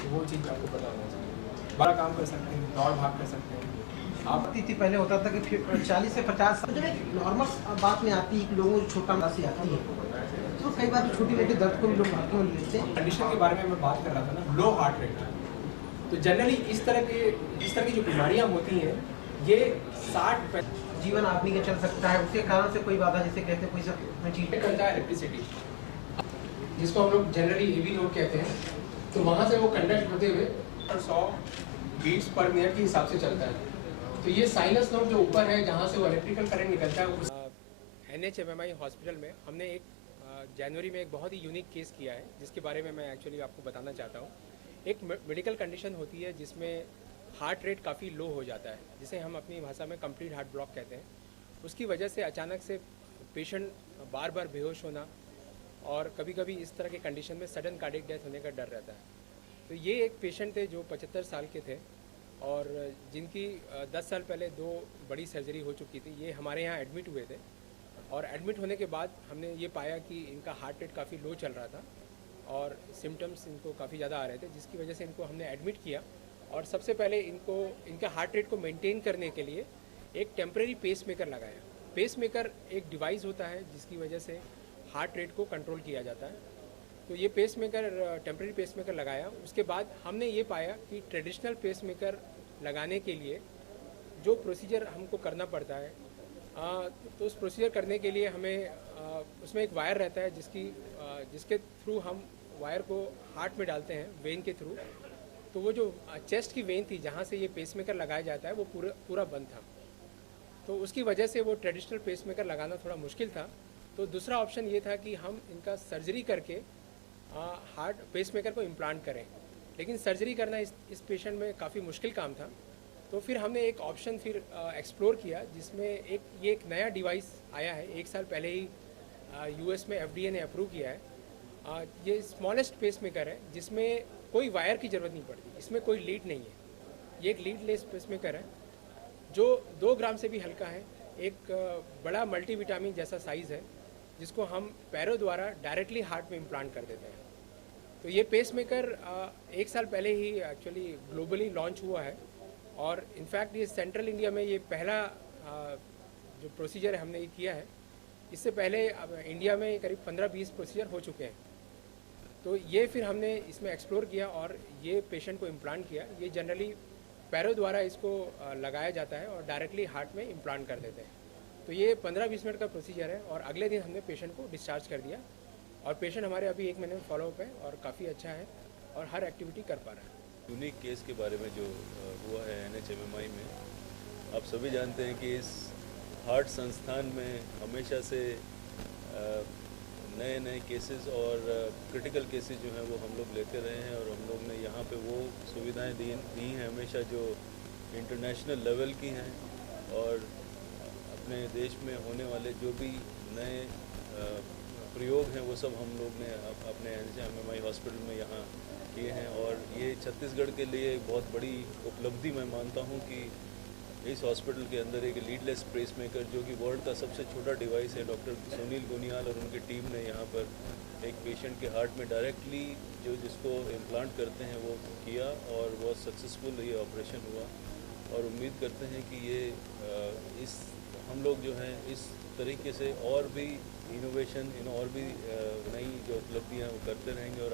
तो वो चीज़ आपको पता होना चाहिए। बड़ा काम कर सकते हैं, दौड़ भाग कर सकते हैं आप। थी पहले होता था कि 40 से 50 जब एक नॉर्मल बात में आती है कि लोगों को छोटा खांसी आती है, तो कई बार छोटी मोटी दर्द को भी लोग भड़के में लेते हैं। कंडीशन के बारे में मैं बात कर रहा था ना, लो हार्ट रेट। तो जनरली इस तरह की जो बीमारियां होती हैं ये 60 जीवन आदमी का चल सकता है, उसके कारण से कोई बाधा, जैसे कहते हैं कोई सब चीज करता है इलेक्ट्रिसिटी, जिसको हम लोग जनरली ईवी लोड कहते हैं। तो वहाँ से वो कंडक्ट होते हुए 100 बीट्स पर मिनट के हिसाब से चलता है। तो ये साइनस नोड जो ऊपर है जहाँ से वो इलेक्ट्रिकल करंट निकलता है उस NHMMI हॉस्पिटल में हमने एक जनवरी में एक बहुत ही यूनिक केस किया है, जिसके बारे में मैं एक्चुअली आपको बताना चाहता हूँ। एक मेडिकल कंडीशन होती है जिसमें हार्ट रेट काफ़ी लो हो जाता है, जिसे हम अपनी भाषा में कंप्लीट हार्ट ब्लॉक कहते हैं। उसकी वजह से अचानक से पेशेंट बार बार बेहोश होना और कभी कभी इस तरह के कंडीशन में सडन कार्डियक डेथ होने का डर रहता है। तो ये एक पेशेंट थे जो 75 साल के थे और जिनकी 10 साल पहले 2 बड़ी सर्जरी हो चुकी थी। ये हमारे यहाँ एडमिट हुए थे और एडमिट होने के बाद हमने ये पाया कि इनका हार्ट रेट काफ़ी लो चल रहा था और सिम्टम्स इनको काफ़ी ज़्यादा आ रहे थे, जिसकी वजह से इनको हमने एडमिट किया। और सबसे पहले इनको इनके हार्ट रेट को मेंटेन करने के लिए एक टेम्प्रेरी पेस मेकर लगाया। पेस मेकर एक डिवाइस होता है जिसकी वजह से हार्ट रेट को कंट्रोल किया जाता है। तो ये pace maker temporary pace maker लगाया। उसके बाद हमने ये पाया कि ट्रेडिशनल पेस मेकर लगाने के लिए जो प्रोसीजर हमको करना पड़ता है, तो उस प्रोसीजर करने के लिए हमें उसमें एक वायर रहता है जिसके थ्रू हम वायर को हार्ट में डालते हैं वेन के थ्रू। तो वो जो चेस्ट की वेन थी जहाँ से ये पेसमेकर लगाया जाता है वो पूरा बंद था। तो उसकी वजह से वो ट्रेडिशनल पेसमेकर लगाना थोड़ा मुश्किल था। तो दूसरा ऑप्शन ये था कि हम इनका सर्जरी करके हार्ट पेसमेकर को इम्प्लांट करें, लेकिन सर्जरी करना इस पेशेंट में काफ़ी मुश्किल काम था। तो फिर हमने एक ऑप्शन फिर एक्सप्लोर किया जिसमें ये एक नया डिवाइस आया है, 1 साल पहले ही US में FDA ने अप्रूव किया है। ये स्मॉलेस्ट पेसमेकर है जिसमें कोई वायर की ज़रूरत नहीं पड़ती, इसमें कोई लीड नहीं है। ये एक लीडलेस पेसमेकर है जो 2 ग्राम से भी हल्का है। एक बड़ा मल्टीविटामिन जैसा साइज़ है जिसको हम पैरों द्वारा डायरेक्टली हार्ट में इम्प्लांट कर देते हैं। तो ये पेसमेकर 1 साल पहले ही एक्चुअली ग्लोबली लॉन्च हुआ है और इनफैक्ट ये सेंट्रल इंडिया में ये पहला जो प्रोसीजर है हमने ये किया है। इससे पहले अब इंडिया में करीब 15-20 प्रोसीजर हो चुके हैं। तो ये फिर हमने इसमें एक्सप्लोर किया और ये पेशेंट को इम्प्लांट किया। ये जनरली पैरों द्वारा इसको लगाया जाता है और डायरेक्टली हार्ट में इम्प्लांट कर देते हैं। तो ये 15-20 मिनट का प्रोसीजर है और अगले दिन हमने पेशेंट को डिस्चार्ज कर दिया और पेशेंट हमारे अभी 1 महीने में फॉलोअप है और काफ़ी अच्छा है और हर एक्टिविटी कर पा रहा है। यूनिक केस के बारे में जो हुआ है NHMMI में, आप सभी जानते हैं कि इस हार्ट संस्थान में हमेशा से नए नए केसेस और क्रिटिकल केसेस जो हैं वो हम लोग लेते रहे हैं और हम लोग ने यहाँ पे वो सुविधाएं दी हैं हमेशा जो इंटरनेशनल लेवल की हैं और अपने देश में होने वाले जो भी नए प्रयोग हैं वो सब हम लोग ने अपने NHMMI हॉस्पिटल में यहाँ किए हैं। और ये छत्तीसगढ़ के लिए एक बहुत बड़ी उपलब्धि मैं मानता हूँ कि इस हॉस्पिटल के अंदर एक लीडलेस पेसमेकर जो कि वर्ल्ड का सबसे छोटा डिवाइस है, डॉक्टर सुनील गुनियाल और उनकी टीम ने यहाँ पर एक पेशेंट के हार्ट में डायरेक्टली जिसको इम्प्लांट करते हैं वो किया और बहुत सक्सेसफुल ये ऑपरेशन हुआ। और उम्मीद करते हैं कि ये इस हम लोग जो हैं इस तरीके से और भी इनोवेशन और भी नई जो उपलब्धियाँ वो करते रहेंगे और